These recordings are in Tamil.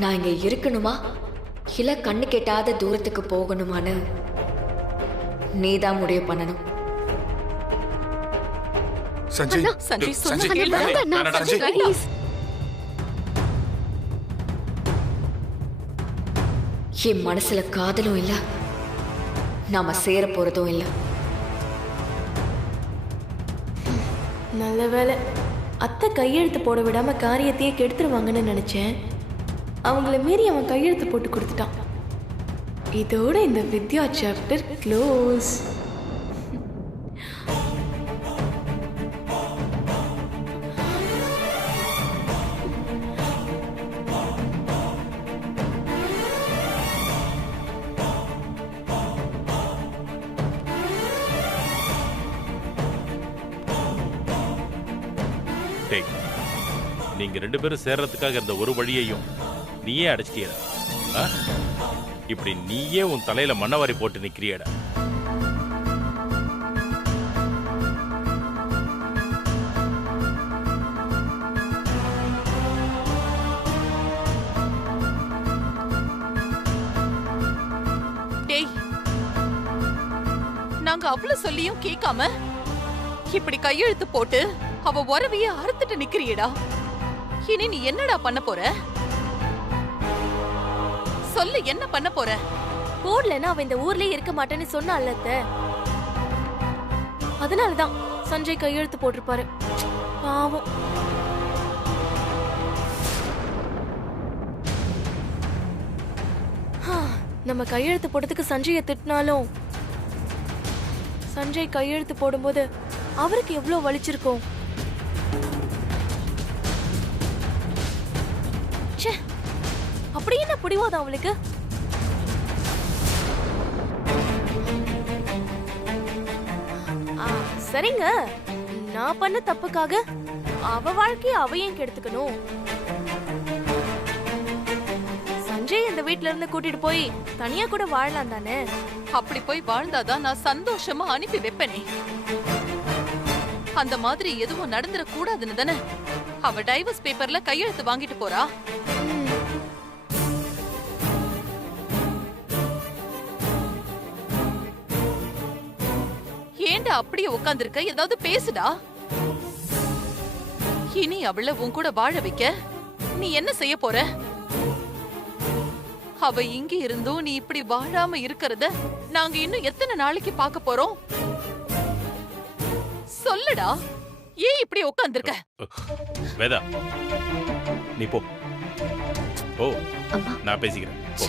நான் இங்க இருக்கணுமா இல்ல கண்ணு கெட்டாத தூரத்துக்கு போகணுமான்னு நீதான் முடிவு பண்ணணும். சஞ்சய் சஞ்சய் சஞ்சய் ப்ளீஸ். என் மனசுல காதலும் இல்ல, நாம சேர போறதும் இல்ல. நல்ல வேலை, அத்தை கையெழுத்து போட விடாம காரியத்தையே கெடுத்துருவாங்கன்னு நினைச்சேன். அவங்கள மீறி அவன் கையெழுத்து போட்டு கொடுத்துட்டான். இதோட இந்த வித்யா சாப்டர் க்ளோஸ். நீங்க 2 பேரும் சேர்றதுக்காக இருந்த ஒரு வழியையும் நீயே அடைச்சிட்டியடா. இப்படி நீயே உன் தலையில மண்ணவாரி போட்டு நிக்கிறியடா. டேய், நாங்க அவ்வளவு சொல்லியும் கேட்காம இப்படி கையெழுத்து போட்டு அவ உறவைய அறுத்துட்டு நிக்கிறியடா. இனி நீ என்னடா பண்ண போற? சொல்லு, என்ன பண்ண போற? போடலன்னா அவன் இந்த ஊர்லயே இருக்க மாட்டேன்னு சொன்னால அத்தை. அதனாலதான் சஞ்சய் கையெழுத்து போட்டிருப்பாரு. பாவம். நம்ம கையெழுத்து போட்டதுக்கு சஞ்சயை திட்டினாலும் சஞ்சய் கையெழுத்து போடும்போது அவருக்கு எவ்வளவு வலிச்சிருக்கும். அப்படி என்ன பிடிவாதம் அவளுக்கு? சரிங்க, நான் பண்ண தப்புக்காக அவ வாழ்க்கைய அவ ஏன் கெடுத்துக்கணும்? சஞ்சய் இந்த வீட்ல இருந்து கூட்டிட்டு போய் தனியா கூட வாழலாம் தானே. அப்படி போய் வாழ்ந்தாதான் நான் சந்தோஷமா அனுப்பி வைப்பேனே. அந்த மாதிரி எதுவும் நடந்துட கூடாதுன்னு தானே அவ டைவர்ஸ் பேப்பர்ல கையெழுத்து வாங்கிட்டு போறா. ஏண்டா அப்படியே உட்கார்ந்திருக்க? ஏதாவது பேசுடா. இனி அவள உன் கூட வாழ வைக்க நீ என்ன செய்ய போற? அவ இங்க இருந்தும் நீ இப்படி வாழாம இருக்கிறத நாங்க இன்னும் எத்தனை நாளைக்கு பார்க்க போறோம்? சொல்லுடா, ஏன் இப்படி உட்கார்ந்திருக்க? வேதா, நீ போ. ஓ, நான் பேசிக்கிறேன். போ.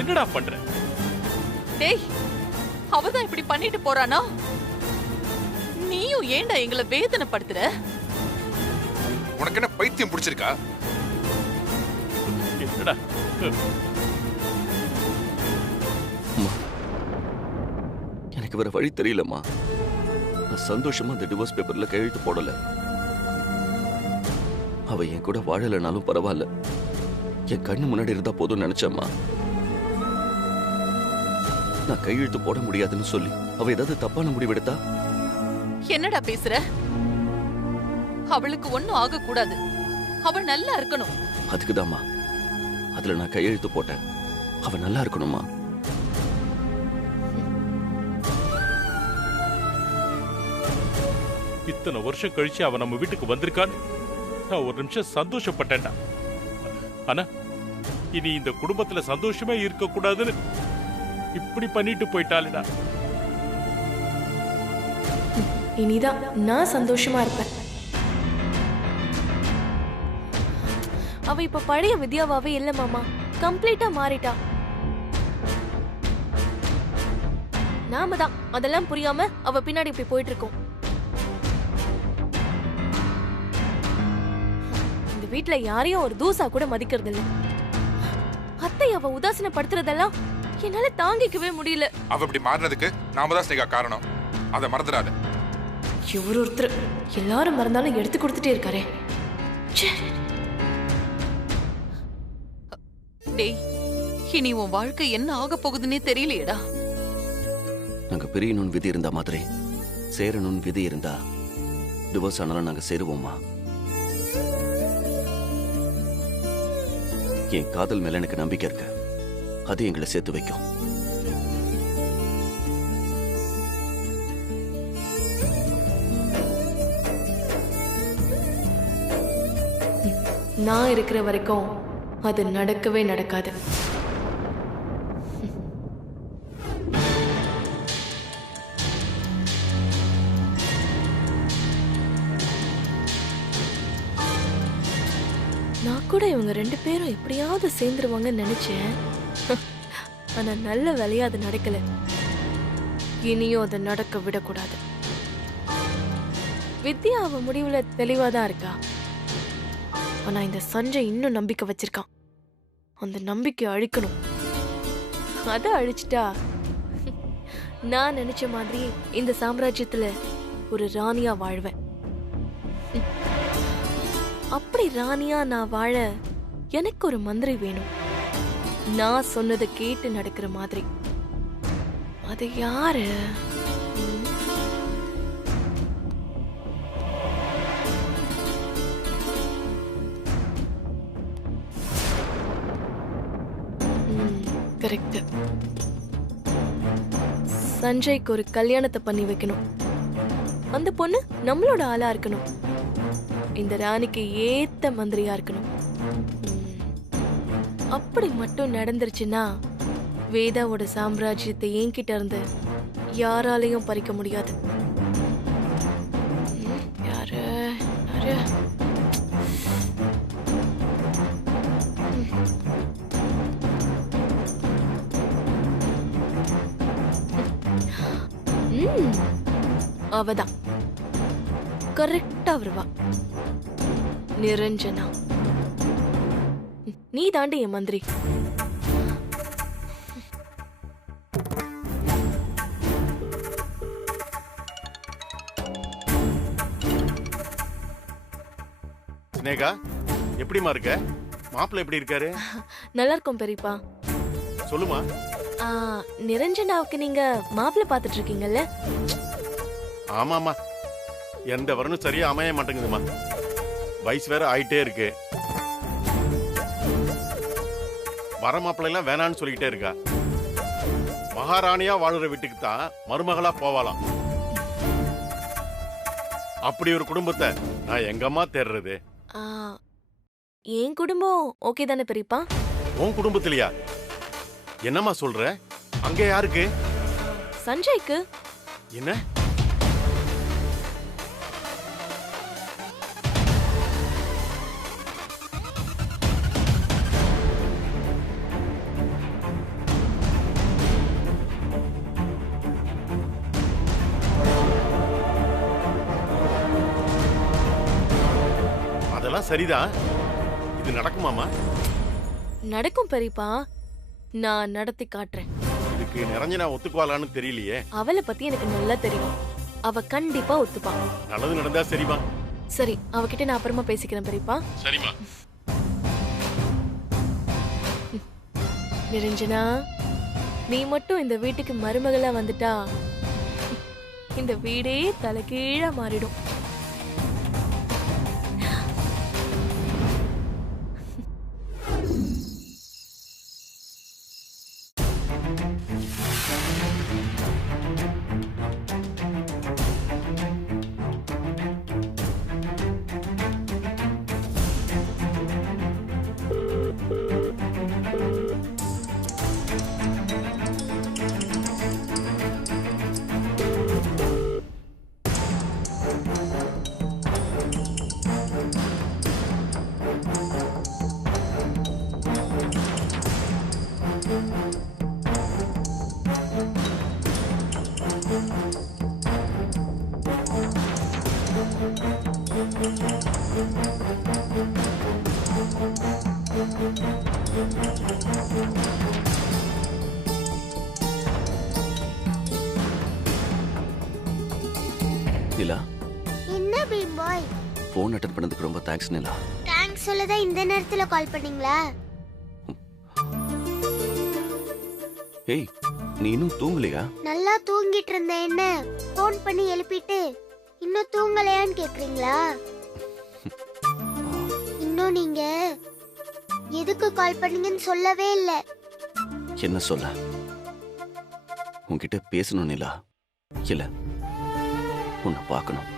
என்னடா பண்ற? டேய், அவதான் இப்படி பண்ணிட்டு போறானா? நீயும் ஏண்டா எங்களை வேதனைப்படுத்துற? உனக்கு என்ன பைத்தியம் பிடிச்சிருக்கா? என்னடா? எனக்கு வேற வழி தெரியலம்மா. நான் சந்தோஷமா அந்த டிவோர்ஸ் பேப்பர்ல கையெழுத்து போடல. அவ என் கூட வாழலைனாலும் பரவாயில்ல, என் கண்ணு முன்னாடி இருந்தா போதும் நினைச்சம்மா. நான் கையெழுத்து போட முடியாதுன்னு சொல்லி அவ ஏதாவது தப்பான முடிவெடுத்தா? என்னடா பேசுற? அவளுக்கு ஒண்ணும் ஆக கூடாது, அவ நல்லா இருக்கணும். அதுக்குதாம்மா அதுல நான் கையெழுத்து போட்டேன். அவ நல்லா இருக்கணுமா? இத்தனை வருஷம் கழிச்சு அவ நம்ம வீட்டுக்கு வந்திருக்கான்னு நான் ஒரு நிமிஷம் சந்தோஷப்பட்டேன்டா. ஆனா இனி இந்த குடும்பத்துல சந்தோஷமே இருக்க கூடாதுன்னு இப்படி பண்ணிட்டு போயிட்டாளுடா. இனிதான் நான் சந்தோஷமா இருப்பேன். அவ இப்ப பழைய வித்யாவாவே இல்ல மாமா, கம்ப்ளீட்டா மாறிட்டா. நாம தான் அதெல்லாம் புரியாம அவ பின்னாடி இப்படி போயிட்டு இருக்கோம். இந்த வீட்ல யாரையும் ஒரு தூசா கூட மதிக்கிறது இல்ல. அத்தை அவ உதாசீனப்படுத்துறதெல்லாம் என்னால தாங்கிக்கவே முடியல. அவ இப்படி மாறினதுக்கு நாம தான் ஸ்னேகா காரணம். அதை மறந்துடாத. இவர் ஒருத்தர் எல்லாரும் மறந்தாலும் எடுத்து கொடுத்துட்டே இருக்காரே. ச்சே. டேய், இனி உன் வாழ்க்கை என்ன ஆக போகுதுன்னே தெரியலையேடா. நாங்க பிரியணும்னு விதி இருந்தா மாதிரி சேரணும்னு விதி இருந்தா டிவோர்ஸ் ஆனாலும் நாங்க சேருவோமா? என் காதல் மேல எனக்கு நம்பிக்கை இருக்கு. அது எங்களை சேர்த்து வைக்கும். நான் இருக்கிற வரைக்கும் அது நடக்கவே நடக்காது. நான் கூட இவங்க 2 பேரும் எப்படியாவது சேர்ந்துருவாங்கன்னு நினைச்சேன். ஆனா நல்ல வேலையா அது நடக்கல. இனியும் அதை நடக்க விடக்கூடாது. வித்யா அவ முடிவுல தெளிவாதான் இருக்கா. ஆனா இந்த சஞ்சய் இன்னும் நம்பிக்கை வச்சிருக்கான். அந்த நம்பிக்கையை அழிக்கணும். அதை அழிச்சிட்டா நான் நினைச்ச மாதிரி இந்த சாம்ராஜ்யத்துல ஒரு ராணியா வாழ்வேன். அப்படி ராணியா நான் வாழ எனக்கு ஒரு மந்திரி வேணும். நான் சொன்னதை கேட்டு நடக்கிற மாதிரி. அது யாரு? கரெக்ட். சஞ்சய்க்கு ஒரு கல்யாணத்தை பண்ணி வைக்கணும். அந்த பொண்ணு நம்மளோட ஆளா இருக்கணும். இந்த ராணிக்கு ஏத்த மந்திரியா இருக்கணும். அப்படி மட்டும் நடந்துருச்சுன்னா வேதாவோட சாம்ராஜ்யத்தை என்கிட்ட இருந்து யாராலையும் பறிக்க முடியாது. யாரு யாரு? அவதான் கரெக்டா வருவா. நிரஞ்சனா. நீ தாண்டி என் மந்திரி. ஸ்னேகா, எப்படிமா இருக்க? மாப்பிள்ளை எப்படி இருக்காரு? நல்லா இருக்கும் பெரியப்பா. சொல்லுமா. நிரஞ்சனாவுக்கு நீங்க மாப்பிள்ளை பாத்துட்டு இருக்கீங்கல்ல? ஆமாமா, எந்த வரணும் சரியா அமைய மாட்டேங்குதுமா. வயசு வேற ஆயிட்டே இருக்கு. வர மாப்பிள்ளை எல்லாம் வேணான்னு சொல்லிக்கிட்டே இருக்கா. மகாராணியா வாழுற வீட்டுக்கு தான் மருமகளா போவாளாம். அப்படி ஒரு குடும்பத்தை நான் எங்கம்மா தேடுறது? என் குடும்பம் ஓகே தானே பெரியப்பா? உன் குடும்பத்திலயா? என்னம்மா சொல்ற? அங்க யாருக்கு? சஞ்சய்க்கு. என்ன? அதெல்லாம் சரிதான். இது நடக்குமாமா? நடக்கும் பெரியப்பா. நான் நடத்தி காட்டுறேன். இதுக்கு நிரஞ்சனா ஒத்துக்குவாளான்னு தெரியலையே. அவளை பத்தி எனக்கு நல்லா தெரியும். அவ கண்டிப்பா ஒத்துப்பா. நல்லது நடந்தா சரிமா. சரி, அவகிட்ட நான் அப்புறமா பேசிக்கிறேன் பெரியப்பா. சரிமா. நிரஞ்சனா, நீ மட்டும் இந்த வீட்டுக்கு மருமகளா வந்துட்டா இந்த வீடே தலைகீழா மாறிடும். நிலா, என்ன பீம் பாய்? ஃபோன் அட்டன் பண்ணதுக்கு ரொம்ப தேங்க்ஸ் நிலா. தேங்க்ஸ் சொல்லதான் இந்த நேரத்துல கால் பண்ணீங்களா? ஏய், நீ இன்னும் தூங்கலையா? நல்லா தூங்கிட்டு இருந்த என்ன ஃபோன் பண்ணி எழுப்பிட்டு இன்னும் தூங்கலையான்னு கேக்குறீங்களா? இன்னும் நீங்க எதுக்கு கால் பண்ணீங்கன்னு சொல்லவே இல்ல. என்ன சொல்ல? உன்கிட்ட பேசணும் நிலா. இல்ல, உன்னை பார்க்கணும்.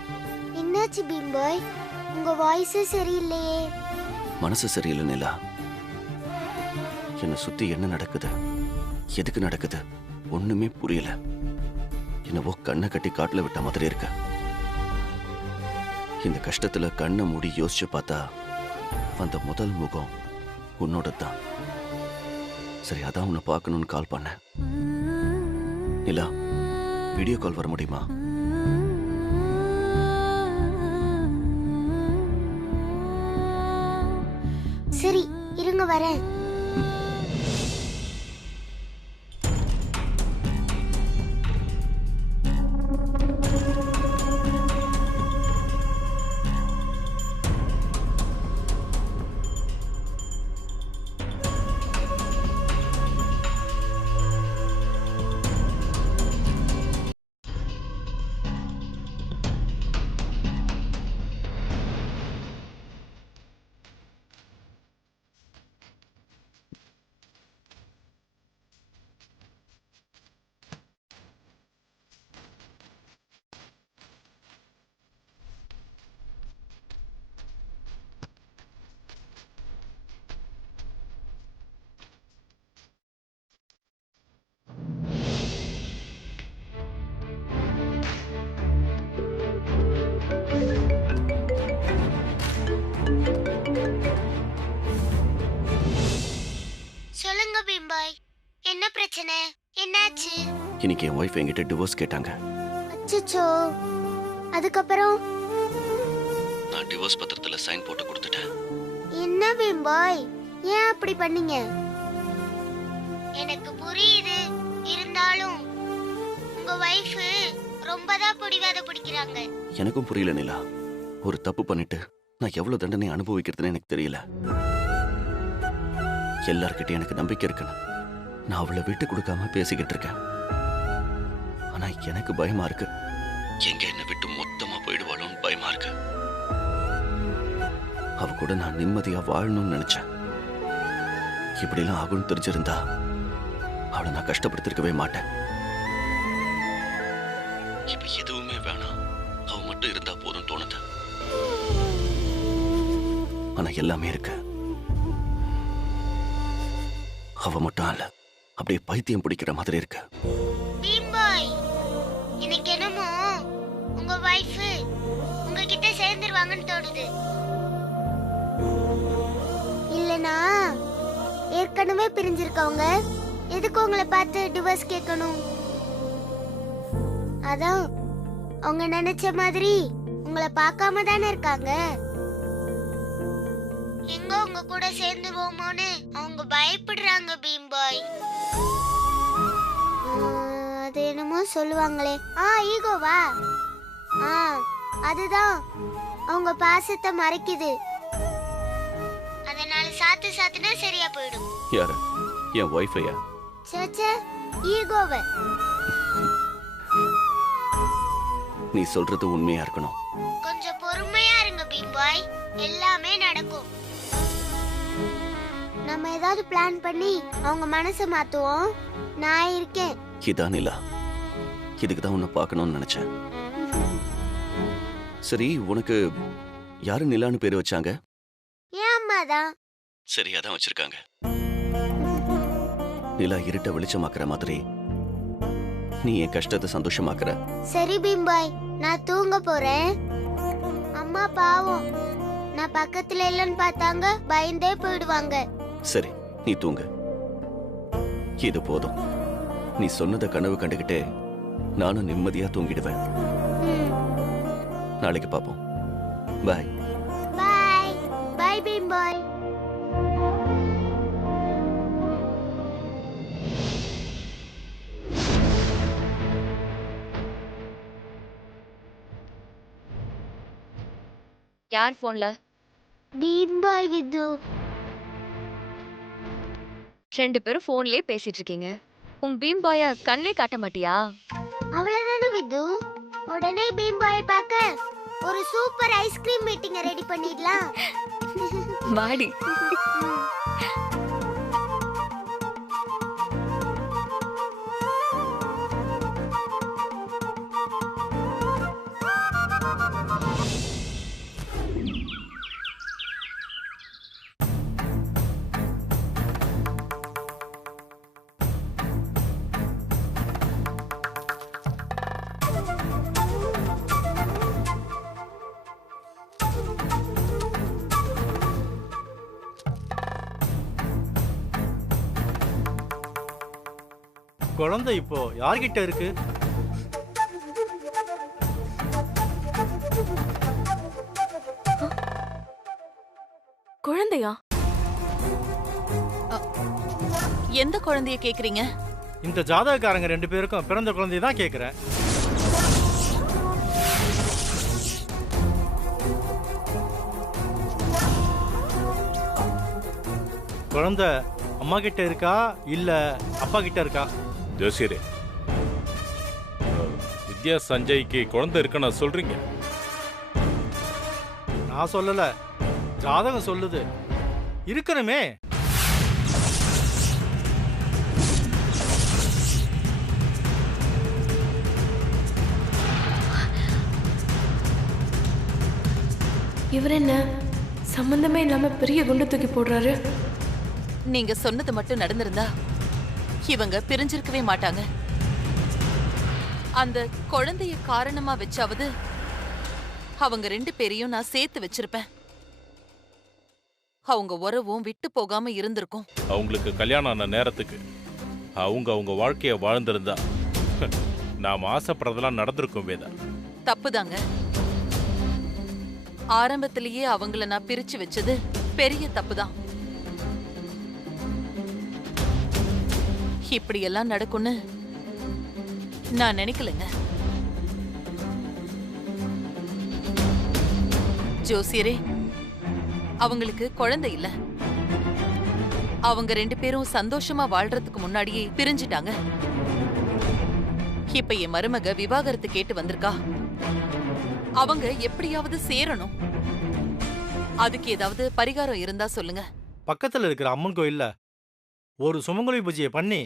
என்னாச்சு பீம் பாய்? உங்க வாய்ஸ் சரியில்லையே. மனசு சரியில்லை நிலா. என்னை சுத்தி என்ன நடக்குது, எதுக்கு நடக்குது ஒண்ணுமே புரியல. என்னவோ கண்ணை கட்டி காட்டுல விட்ட மாதிரி இருக்க. இந்த கஷ்டத்துல கண்ணை மூடி யோசிச்சு பார்த்தா வந்த முதல் முகம் உன்னோட தான். சரி, அதான் உன்னை பார்க்கணும்னு கால் பண்ணேன். நிலா, வீடியோ கால் வர முடியுமா? சரி, இருங்க வரேன். சொல்லுங்க பீம் பாய், என்ன பிரச்சனை? என்னாச்சு? இன்னைக்கு என் ஒய்ஃப் என்கிட்ட டிவோர்ஸ் கேட்டாங்க. அச்சச்சோ, அதுக்கப்புறம்? நான் டிவோர்ஸ் பத்திரத்துல சைன் போட்டு கொடுத்துட்டேன். என்ன பீம் பாய், ஏன் அப்படி பண்ணீங்க? எனக்கு புரியுது, இருந்தாலும் உங்க வைஃப் ரொம்பதான் பிடிவாத பிடிக்கிறாங்க. எனக்கும் புரியல நிலா. ஒரு தப்பு பண்ணிட்டு நான் எவ்வளவு தண்டனை அனுபவிக்கிறதுன்னு எனக்கு தெரியல. எல்லார்கிட்டயும் எனக்கு நம்பிக்கை இருக்குன்னு நான் அவளை விட்டு கொடுக்காம பேசிக்கிட்டு இருக்கேன். ஆனா எனக்கு பயமா இருக்கு. எங்க என்ன விட்டு மொத்தமா போயிடுவாளோன்னு பயமா இருக்கு. அவ கூட நான் நிம்மதியா வாழணும்னு நினைச்சேன். இப்படிலாம் ஆகும்னு தெரிஞ்சிருந்தா அவளை நான் கஷ்டப்படுத்திருக்கவே மாட்டேன். இப்ப எதுவுமே வேணாம், அவ மட்டும் இருந்தா போதும் தோணுது. ஆனா எல்லாமே இருக்கு. அவ மட்டும் இல்ல, அப்படியே பைத்தியம் பிடிக்கிற மாதிரி இருக்கு. பீம் பாய், எனக்கு என்னமோ உங்க வைஃப் உங்ககிட்ட சேர்ந்துருவாங்கன்னு தோணுது. இல்லனா ஏற்கனவே பிரிஞ்சிருக்கவங்க எதுக்கு உங்களை பார்த்து டிவோர்ஸ் கேட்கணும்? அதான் அவங்க நினைச்ச மாதிரி உங்களை பார்க்காம தானே இருக்காங்க. எங்க உங்க கூட சேர்ந்துருவோமோன்னு அவங்க பயப்படுறாங்க பீம் பாய். அது என்னமோ சொல்லுவாங்களே, ஈகோவா? அதுதான் அவங்க பாசத்தை மறைக்குது. அதனால சாத்துனா சரியா போயிடும். யாரு? என் ஒய்ஃபையா? சேச்சே, ஈகோவை. நீ சொல்றது உண்மையா இருக்கணும். கொஞ்சம் பொறுமையா இருங்க பீம் பாய், எல்லாமே நடக்கும். நம்ம ஏதாவது பிளான் பண்ணி அவங்க மனசை மாத்துவோம். நான் இருக்கேன். இதான் நிலா, இதுக்கு தான் உன்னை பார்க்கணும்னு நினைச்சேன். சரி, உனக்கு யாரு நிலான்னு பேரு வச்சாங்க? ஏன் அம்மாதான். சரி, அதான் வச்சிருக்காங்க. நிலா இருட்ட வெளிச்சமாக்குற மாதிரி நீ என் கஷ்டத்தை சந்தோஷமாக்குற. சரி பீம் பாய், நான் தூங்க போறேன். அம்மா பாவம், நான் பக்கத்துல இல்லன்னு பார்த்தாங்க பயந்தே போயிடுவாங்க. சரி, நீ தூங்கு. இது போதும். நீ சொன்னதை கனவு கண்டுகிட்டே நானும் நிம்மதியா தூங்கிடுவேன். நாளைக்கு பார்ப்போம். பாய். பாய் பாய் பீம் பாய். யார் போன்ல? பீம் பாய் விது. 2 பேரும் போன்லயே பேசிட்டு இருக்கீங்க. உன் பீம் பாய கண்ணே காட்ட மாட்டியா? அவ்வளவுதானே விது. உடனே பீம் பாய் பார்க்க ஒரு சூப்பர் ஐஸ்கிரீம் மீட்டிங் ரெடி பண்ணிடலாம். வாடி. குழந்தை இப்போ யார்கிட்ட இருக்கு? குழந்தையா? எந்த குழந்தைய கேக்குறீங்க? இந்த ஜாதகக்காரங்க 2 பேருக்கும் பிறந்த குழந்தைய தான் கேக்குறேன். குழந்தை அம்மா கிட்ட இருக்கா இல்ல அப்பா கிட்ட இருக்கா? ஜோசியரே, வித்யா சஞ்சய்க்கு குழந்தை இருக்குன்னு சொல்றீங்க? நான் சொல்லல, ஜாதகம் சொல்லுது. இருக்கணுமே. இவர் என்ன சம்பந்தமே இல்லாம பெரிய குண்டு தூக்கி போடுறாரு? நீங்க சொன்னது மட்டும் நடந்திருந்தா இவங்க பிரிஞ்சிருக்கவே மாட்டாங்க. அந்த குழந்தைய காரணமா வச்சாவது அவங்க 2 பேரையும் நான் சேர்த்து வச்சிருப்பேன். அவங்க உறவும் விட்டு போகாம இருந்திருக்கும். அவங்களுக்கு கல்யாணம் ஆன நேரத்துக்கு அவங்க வாழ்க்கைய வாழ்ந்திருந்தா நாம ஆசைப்படுறதெல்லாம் நடந்திருக்கும். வேதா, தப்புதாங்க. ஆரம்பத்திலேயே அவங்கள நான் பிரிச்சு வச்சது பெரிய தப்புதான். இப்படி எல்லாம் நடக்கும்னு நான் நினைக்கலங்க. ஜோசியரே, அவங்களுக்கு குழந்தை இல்ல. அவங்க 2 பேரும் சந்தோஷமா வாழ்றதுக்கு முன்னாடியே பிரிஞ்சிட்டாங்க. இப்ப என் மருமக விவாகரத்து கேட்டு வந்திருக்கா. அவங்க எப்படியாவது சேரணும். அதுக்கு ஏதாவது பரிகாரம் இருந்தா சொல்லுங்க. பக்கத்துல இருக்கிற அம்மன் கோயில்ல ஒரு சுமங்கலி பூஜையை பண்ணி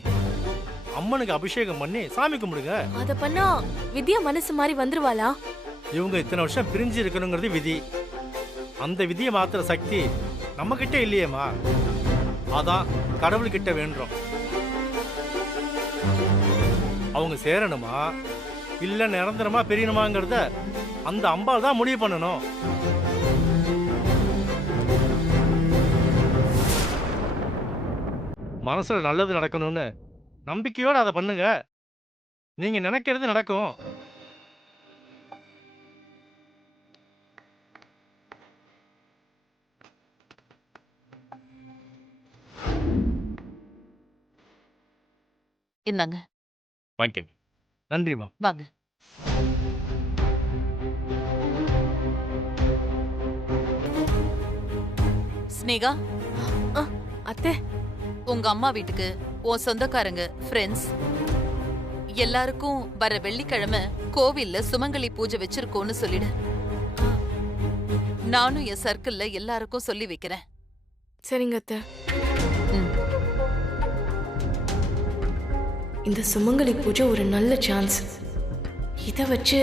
அம்மனுக்கு அபிஷேகம் பண்ணி சாமி கும்பிடுங்க. அத பண்ணா வித்யா மனசு மாதிரி வந்துருவாளா? இவங்க இத்தனை வருஷம் பிரிஞ்சு இருக்கணுங்கிறது விதி. அந்த விதியை மாத்திர சக்தி நம்ம கிட்ட இல்லையேமா. அதான் கடவுள்கிட்ட வேண்டுறோம். அவங்க சேரணுமா இல்ல நிரந்தரமா பிரியணுமாங்கிறத அந்த அம்பாள் தான் முடிவு பண்ணணும். மனசுல நல்லது நடக்கணும்னு நம்பிக்கையோட அதை பண்ணுங்க. நீங்க நினைக்கிறது நடக்கும். இந்தாங்க. வாங்கிக்கங்க. நன்றிமா. வாங்க. ஸ்னேகா, அத்தை, உங்க அம்மா வீட்டுக்கு உன் சொந்தக்காரங்க, ஃப்ரெண்ட்ஸ் எல்லாருக்கும் வர வெள்ளிக்கிழமை கோவில்ல சுமங்கலி பூஜை வச்சிருக்கோன்னு சொல்லிடு. நானும் என் சர்க்கிள்ல எல்லாருக்கும் சொல்லி வைக்கிறேன். சரிங்க அத்தை. ம். இந்த சுமங்கலி பூஜை ஒரு நல்ல சான்ஸ். இதை வச்சு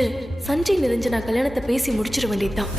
சஞ்சய் நிரஞ்சனா கல்யாணத்தை பேசி முடிச்சிட வேண்டியதுதான்.